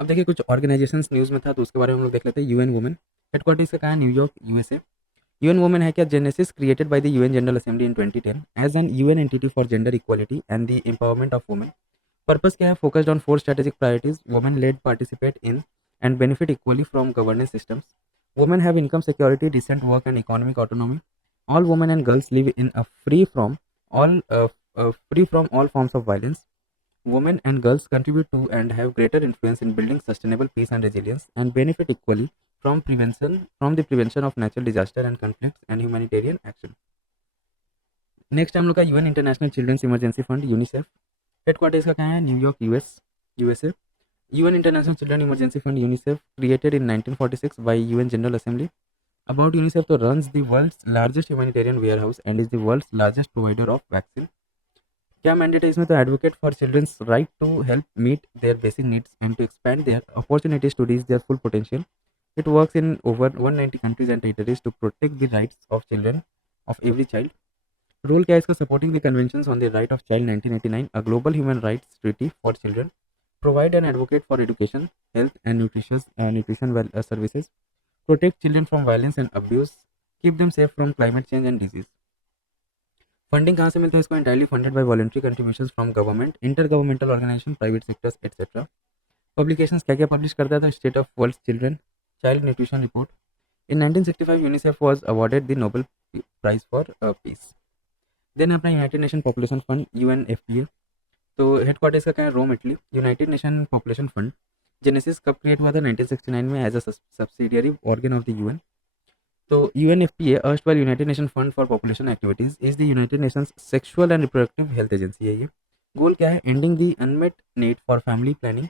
अब देखिए कुछ ऑर्गेनाइजेशंस न्यूज़ में था तो उसके बारे में हम लोग देख लेते हैं। यूएन वुमेन हेडक्वार्टर इसका कहाँ है? New York USA. यूएन वुमेन है क्या? Genesis created by the UN general assembly in 2010 as an UN entity for gender equality and the empowerment of women. Purpose क्या है? Focused on four strategic priorities. Women led participate in and benefit equally from governance systems. Women have income security, decent work and economic autonomy. All women and girls live in a all free from all forms of violence. Women and girls contribute to and have greater influence in building sustainable peace and resilience and benefit equally from the prevention of natural disaster and conflicts and humanitarian action. Next हम लोग का UN international children's emergency fund UNICEF. Headquarters इसका कहाँ है? New York USA. UN international children emergency fund UNICEF created in 1946 by UN general assembly. About UNICEF तो runs the world's largest humanitarian warehouse and is the world's largest provider of vaccine. क्या mandate है इसमें? तो advocate for children's right to help meet their basic needs and to expand their opportunities to reach their full potential. It works in over 190 countries and territories to protect the rights of children of every child. Role क्या है इसका? Supporting the conventions on the right of child 1989, a global human rights treaty for children. Provide and advocate for education, health and nutrition services. Protect children from violence and abuse, keep them safe from climate change and disease. Funding कहाँ से मिलता है इसको? Entirely funded by voluntary contributions from government, inter governmental organisation, private sectors etcetera. Publications क्या क्या publish करता है? तो state of world children, child nutrition report. In 1965 UNICEF was awarded the Nobel Prize for peace. Then अपना United Nation Population Fund UNFPA. तो headquarter इसका क्या है? Rome Italy. United Nation Population Fund genesis कब create हुआ था? 1969 में as a subsidiary organ of the UN. तो UNFPA erstwhile United Nation Fund for Population Activities is the United Nations sexual and reproductive health agency है ये। Goal क्या है? Ending the unmet need for family planning,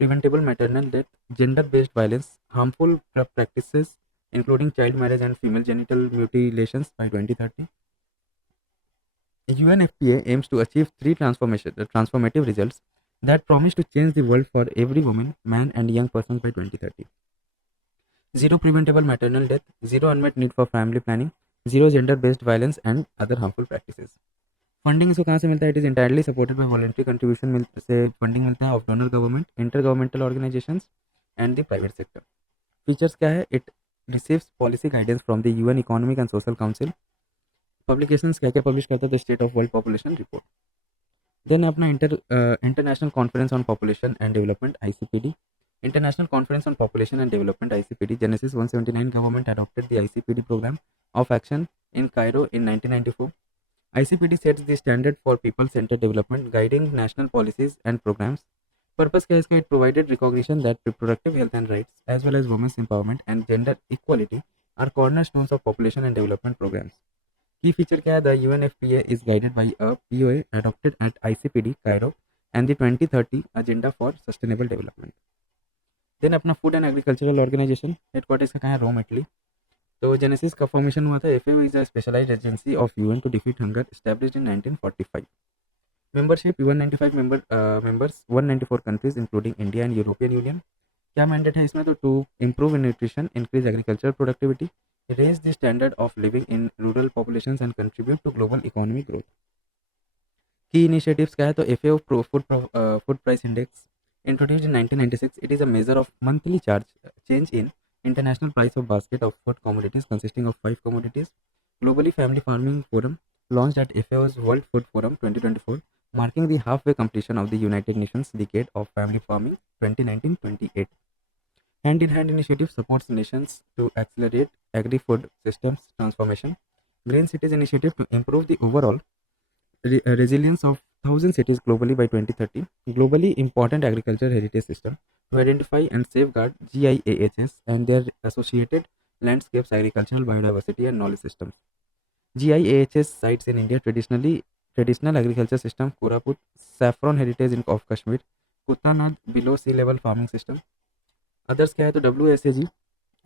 preventable maternal death, gender based violence, harmful practices including child marriage and female genital mutilations by 2030. UNFPA aims to achieve three transformative results that promise to change the world for every woman, man, and young person by 2030. Zero preventable maternal death, zero unmet need for family planning, zero gender-based violence, and other harmful practices. Funding इसको कहाँ से मिलता है? It is entirely supported by voluntary contribution से funding मिलता है of donor government, inter governmental organisations and the private sector. Features क्या है? It receives policy guidance from the UN economic and social council. Publications क्या क्या publish करता है? The state of world population report. Then अपना international conference on population and development ICPD. International conference on population and development ICPD genesis 179 government adopted the ICPD program of action in Cairo in 1994. ICPD sets the standard for people-centered development, guiding national policies and programs. Purpose क्या है इसका? It provided recognition that reproductive health and rights, as well as women's empowerment and gender equality, are cornerstones of population and development programs. Key feature क्या है? The UNFPA is guided by a POA adopted at ICPD Cairo and the 2030 Agenda for Sustainable Development. Then अपना food and agricultural organisation headquarters का कहाँ है? Rome Italy. तो genesis का formation हुआ था। FAO is a specialised agency of UN to defeat hunger, established in 1945। Membership 195 members, 194 countries including India and European Union. क्या mandate है इसमें? तो to improve nutrition, increase agriculture productivity, raise the standard of living in rural populations and contribute to global economic growth. Key initiatives क्या है? तो FAO food price index introduced in 1996. It is a measure of monthly change in international price of basket of food commodities consisting of 5 commodities. Globally Family Farming Forum launched at FAO's World Food Forum 2024, marking the halfway completion of the United Nations Decade of Family Farming 2019-28. Hand-in-hand initiative supports nations to accelerate agri-food systems transformation. Green Cities Initiative to improve the overall resilience of 1,000 cities globally by 2030. Globally important agriculture heritage system to identify and safeguard GIAHS and their associated landscapes, agricultural biodiversity and knowledge systems. GIAHS sites in India traditional agriculture system Koraput, saffron heritage of Kashmir, Kutanad below sea level farming system. Others क्या है? तो WSAG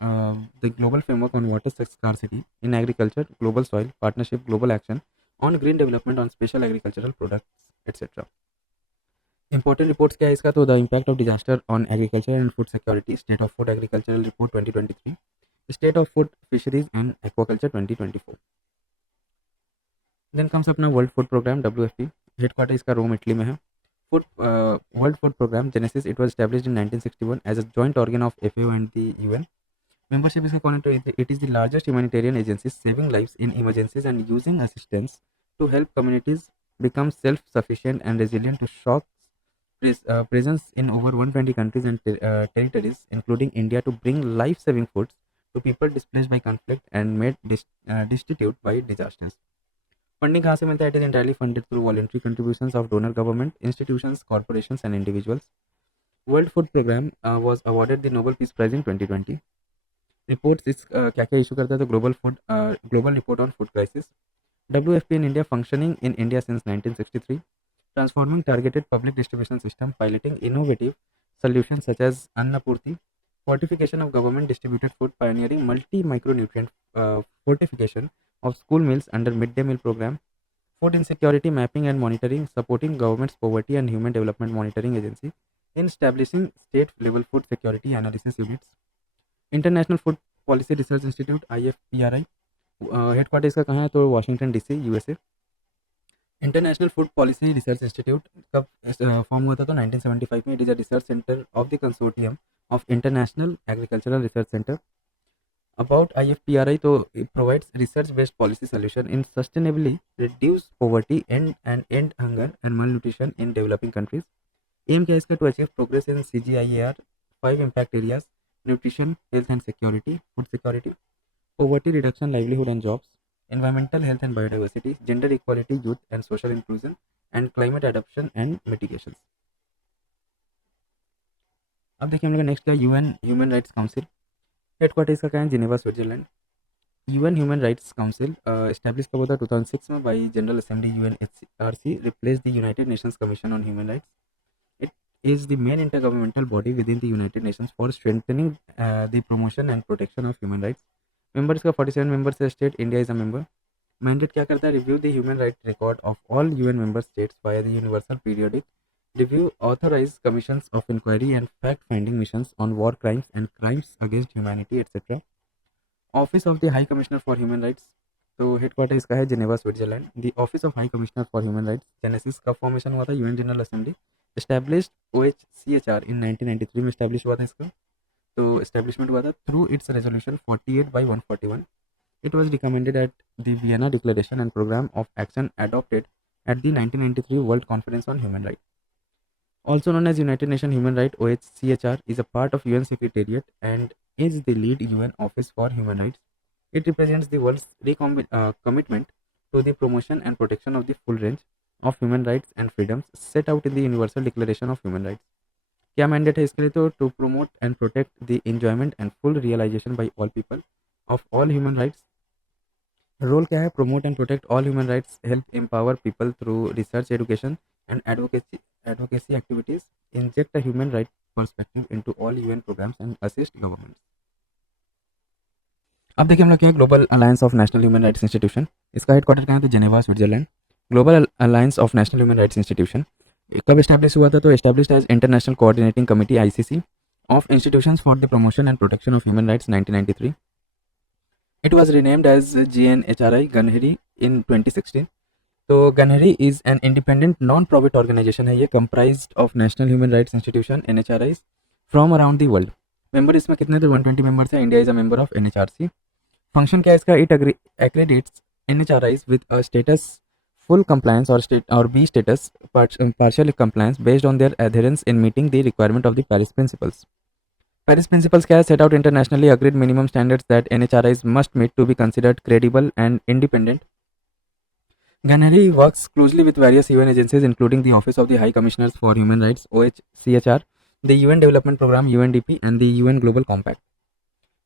the global framework on water scarcity in agriculture, global soil partnership, global action on green development on special agricultural products etcetera. Important reports क्या है इसका? तो the impact of disaster on agriculture and food security, state of food agricultural report 2023, state of food fisheries and aquaculture 2024। Then comes अपना world food programme WFP। Headquarter इसका Rome Italy में है। World Food Program Genesis. It was established in 1961 as a joint organ of FAO and the UN. Membership is according to it, it is the largest humanitarian agency saving lives in emergencies and using assistance to help communities become self-sufficient and resilient to shocks. Presence in over 120 countries and territories, including India, to bring life-saving foods to people displaced by conflict and made destitute by disasters. Funding कहाँ से मिलता है? It is entirely funded through voluntary contributions of donor government, institutions, corporations, and individuals. World Food Program was awarded the Nobel Peace Prize in 2020. Reports इस क्या क्या issue करता है? तो global report on food crisis. WFP in India, functioning in India since 1963, transforming targeted public distribution system, piloting innovative solutions such as Annapurti, fortification of government distributed food, pioneering multi-micronutrient fortification of school meals under midday meal program, food insecurity mapping and monitoring, supporting government's poverty and human development monitoring agency in establishing state level food security analysis units, International Food Policy Research Institute IFPRI, headquarter इसका कहाँ है? तो Washington DC USA. International food policy research institute कब form हुआ था? तो 1975 में. It is a research centre of the consortium of international agricultural research centre. About IFPRI, तो it provides research based policy solution in sustainably reduce poverty and end hunger and malnutrition in developing countries. Aim क्या है इसका? To achieve progress in CGIAR 5 impact areas: nutrition, health and security, food security, poverty reduction, livelihood and jobs, environmental health and biodiversity, gender equality, youth and social inclusion, and climate adaptation and mitigations. अब देखिए हम लोग next है UN human rights council. Headquarter इसका क्या है? Geneva Switzerland. UN human rights council establish कब होता है? 2006 में by general assembly UNHRC, replace the United Nations commission on human rights. It is the main intergovernmental body within the United Nations for strengthening the promotion and protection of human rights. Members का 47 members से state, India is a member. Mandate क्या करता है? Review the human rights record of all UN member states via the universal periodic review, authorize commissions of inquiry and fact-finding missions on war crimes and crimes against humanity, etc. Office of the High Commissioner for Human Rights, तो headquarter इसका है Geneva Switzerland. The office of high commissioner for human rights genesis का formation हुआ था? UN general assembly. Established OHCHR इन 1993 में establish हुआ था इसका. तो एस्टैब्लिशमेंट हुआ था through its resolution 48/141. It was recommended at the Vienna declaration and programme of action adopted at the 1993 world conference on human right. Also known as United Nations Human Rights, OHCHR is a part of UN Secretariat and is the lead UN office for human rights. It represents the world's commitment to the promotion and protection of the full range of human rights and freedoms set out in the Universal Declaration of Human Rights. क्या mandate है इसके लिए? तो to promote and protect the enjoyment and full realisation by all people of all human rights. Role क्या है? Promote and protect all human rights, help empower people through research, education and advocacy activities, inject a human right perspective into all UN programs and assist governments. अब देखिए हम लोग क्या है global alliance of national human rights institution. इसका हेडक्वार्टर कहाँ है? तो Geneva Switzerland. Global alliance of national human rights institution कब एस्टैब्लिश हुआ था? तो established as international coordinating committee ICC of institutions for the promotion and protection of human rights 1993. It was renamed as GNHRI GANHRI in 2016. तो GANHRI is an independent non profit organisation है ये, comprised of national human rights institution NHRIs from around the world. Member इसमें कितने थे? 120 members है. India is a member of NHRC. Function क्या है इसका? It accredits NHRIs with a status full compliance और B status partial compliance based on their adherence in meeting the requirement of the Paris principles. Paris principles क्या है? Set out internationally agreed minimum standards that NHRIs must meet to be considered credible and independent. Ganhari works closely with various UN agencies including the Office of the High Commissioners for Human Rights OHCHR, the UN Development Programme UNDP and the UN Global Compact.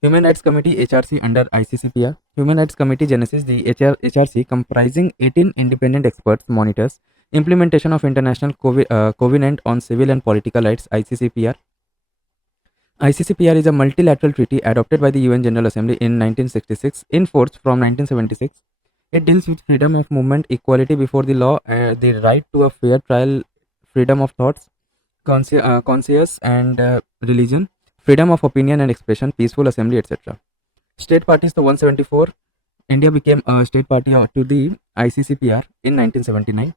Human Rights Committee HRC under ICCPR. Human Rights Committee Genesis, the HRC comprising 18 independent experts monitors implementation of International Covenant on Civil and Political Rights ICCPR. ICCPR is a multilateral treaty adopted by the UN General Assembly in 1966 in force from 1976. It deals with freedom of movement, equality before the law, the right to a fair trial, freedom of thoughts, conscience and religion, freedom of opinion and expression, peaceful assembly, etc. State parties to 174. India became a state party to the ICCPR in 1979.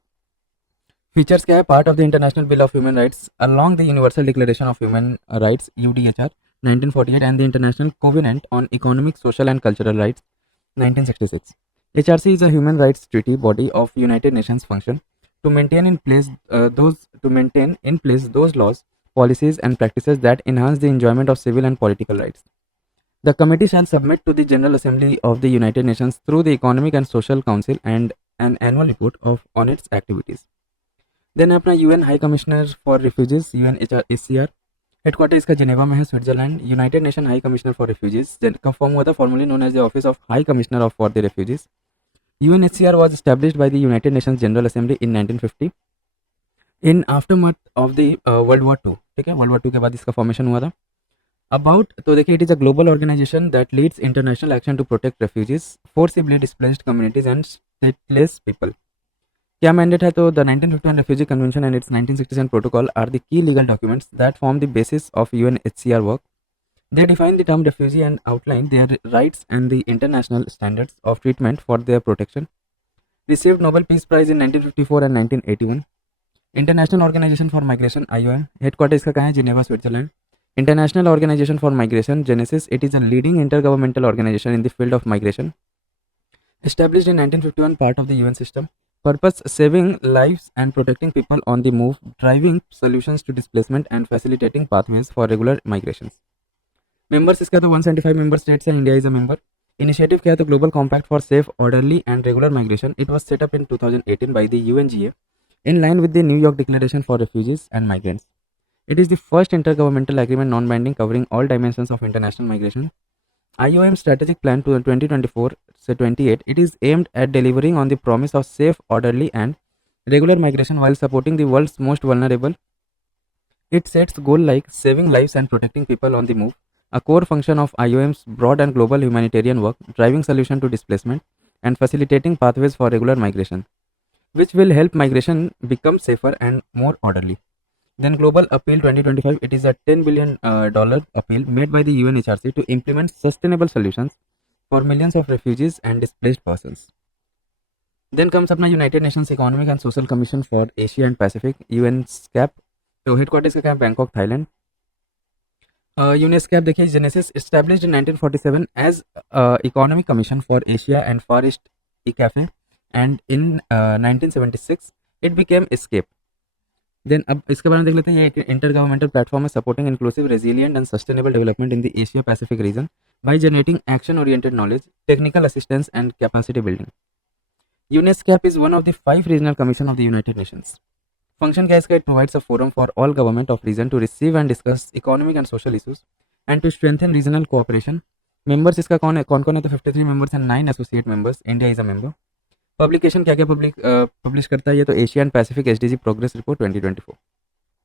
Features क्या है? Part of the international bill of human rights along the universal declaration of human rights UDHR 1948 and the International Covenant on Economic, Social and Cultural Rights 1966. HRC is a human rights treaty body of United Nations function to maintain in place those laws, policies and practices that enhance the enjoyment of civil and political rights. The committee shall submit to the General Assembly of the United Nations through the Economic and Social Council and an annual report on its activities. Then अपना UN high commissioner for refugees UNHCR, headquarter इसका Geneva में है, Switzerland. United Nation high commissioner for refugees का form हुआ था formally known as the office of high commissioner of for the refugees. UNHCR was established by the United Nations General assembly in 1950 in aftermath of the World War Two. ठीक है, world War to के बाद इसका formation हुआ था. About तो देखिए, it is a global organisation that leads international action to protect refugees, forcibly displaced communities and stateless people. क्या मैंडेट है? तो the 1951 refugee convention and its 1967 protocol are the key legal documents that form the basis of UNHCR work. They define the term refugee and outline their rights and the international standards of treatment for their protection. Received Nobel Peace Prize in 1954 and 1981. International Organization for Migration IOM, headquarters इसका कहाँ है? Geneva, Switzerland. International Organization for Migration Genesis, it is a leading intergovernmental organization in the field of migration. Established in 1951, part of the UN system. Purpose: saving lives and protecting people on the move, driving solutions to displacement and facilitating pathways for regular migrations. Members इसका तो 175 member states है, India is a member. Initiative क्या है? तो global compact for safe, orderly and regular migration. It was set up in 2018 by the UNGA in line with the New York Declaration for Refugees and Migrants. It is the first intergovernmental agreement non-binding covering all dimensions of international migration. IOM strategic plan to 2024-28, it is aimed at delivering on the promise of safe, orderly and regular migration while supporting the world's most vulnerable. It sets goals like saving lives and protecting people on the move, a core function of IOM's broad and global humanitarian work, driving solution to displacement and facilitating pathways for regular migration, which will help migration become safer and more orderly. Then Global Appeal 2025, it is a $10 billion appeal made by the UNHRC to implement sustainable solutions for millions of refugees and displaced persons. Then comes अपना United Nations Economic and Social Commission for Asia and Pacific, UNSCAP. तो headquarters का क्या है? Bangkok, Thailand. UNESCAP देखिए, genesis established in 1947 as Economic Commission for Asia and Far East, ECAFE, and in 1976 it became ESCAPE. Then अब इसके बारे में देख लेते हैं. ये एक इंटर गवर्नमेंटल प्लेटफॉर्म है supporting inclusive, resilient and sustainable development in the Asia Pacific region by generating action oriented knowledge, technical assistance and capacity building. UNESCAP is one of the 5 regional commission of the United Nations. Function क्या है इसका? It provides a forum for all government of region to receive and discuss economic and social issues and to strengthen regional cooperation. Members इसका कौन है? कौन है? तो 53 members and 9 associate members. India is a member. Publication क्या क्या publish करता है ये? तो Asia and Pacific SDG progress report 2024.